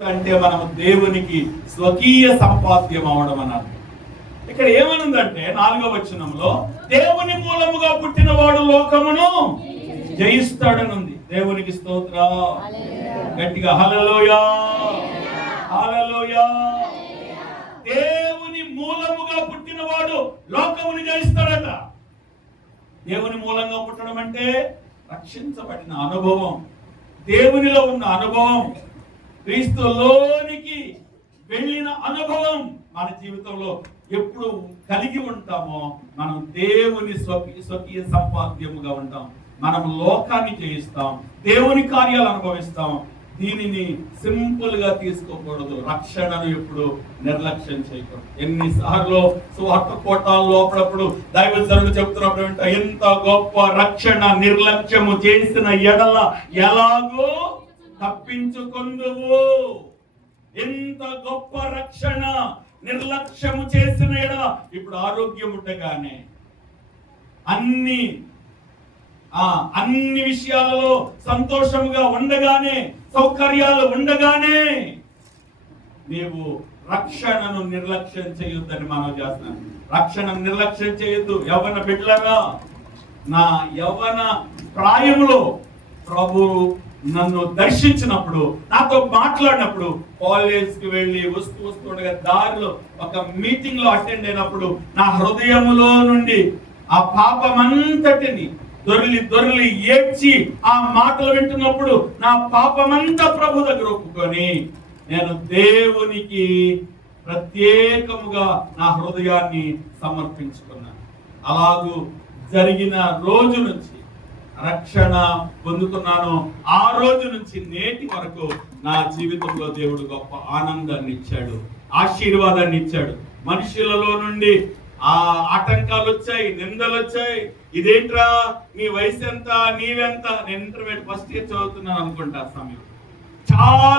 అంటే మనం దేవునికి స్వకీయ సంపాద్యం అవడం అన్నారు. ఇక్కడ ఏమనుందంటే 4వ వచనంలో దేవుని మూలముగా పుట్టిన వాడు లోకమును జయిస్తాడనుంది. దేవునికి స్తోత్రం. గట్టిగా హల్లెలూయా హల్లెలూయా. దేవుని మూలముగా పుట్టిన వాడు లోకమును జయిస్తాడట. దేవుని మూలంగా పుట్టడం అంటే రక్షించబడిన అనుభవం, దేవునిలో ఉన్న అనుభవం, క్రీస్తులోనికి వెళ్ళిన అనుభవం మన జీవితంలో ఎప్పుడు కలిగి ఉంటామో మనం దేవుని స్వకీయ సంపాద్యముగా ఉంటాం. మనం లోకాన్ని జయిస్తాం, దేవుని కార్యాలు అనుభవిస్తాం. దీనిని సింపుల్ గా తీసుకోకూడదు. రక్షణను ఎప్పుడు నిర్లక్ష్యం చేయకూడదు. ఎన్నిసార్లు సువార్త కోటాల్లో అప్పుడప్పుడు దైవజనులు చెప్తున్నప్పుడు ఎంత గొప్ప రక్షణ నిర్లక్ష్యము చేసిన ఎడల ఎలాగో తప్పించుకొందువు. ఎంత గొప్ప రక్షణ నిర్లక్ష్యము చేసిన ఎడల. ఇప్పుడు ఆరోగ్యం ఉండగానే అన్ని విషయాలలో సంతోషముగా ఉండగానే, సౌకర్యాలు ఉండగానే నీవు రక్షణను నిర్లక్ష్యం చేయొద్దని మనం చేస్తున్నాం. రక్షణ నిర్లక్ష్యం చేయొద్దు. యవ్వన బిడ్డలారా, నా యవ్వన ప్రాయములో ప్రభు నన్ను దర్శించినప్పుడు, నాతో మాట్లాడినప్పుడు, కాలేజ్కి వెళ్ళి వస్తుండగా దారిలో ఒక మీటింగ్ లో అటెండ్ అయినప్పుడు నా హృదయములో నుండి ఆ పాపమంతటిని దొర్లి ఏడ్చి ఆ మాటలు వింటున్నప్పుడు నా పాపమంతా ప్రభు దగ్గర ఒప్పుకొని నేను దేవునికి ప్రత్యేకముగా నా హృదయాన్ని సమర్పించుకున్నాను. అలాగూ జరిగిన రోజు నుంచి రక్షణ పొందుతున్నాను. ఆ రోజు నుంచి నేటి వరకు నా జీవితంలో దేవుడు గొప్ప ఆనందాన్ని ఇచ్చాడు, ఆశీర్వాదాన్ని ఇచ్చాడు. మనుషులలో నుండి ఆటంకాలు వచ్చాయి, నిందలు వచ్చాయి. ఇదేంట్రా, నీ వయసు ఎంత, నీవెంత? నేను ఇంటర్మీడియట్ ఫస్ట్ ఇయర్ చదువుతున్నాను అనుకుంటా. సమయం చాలా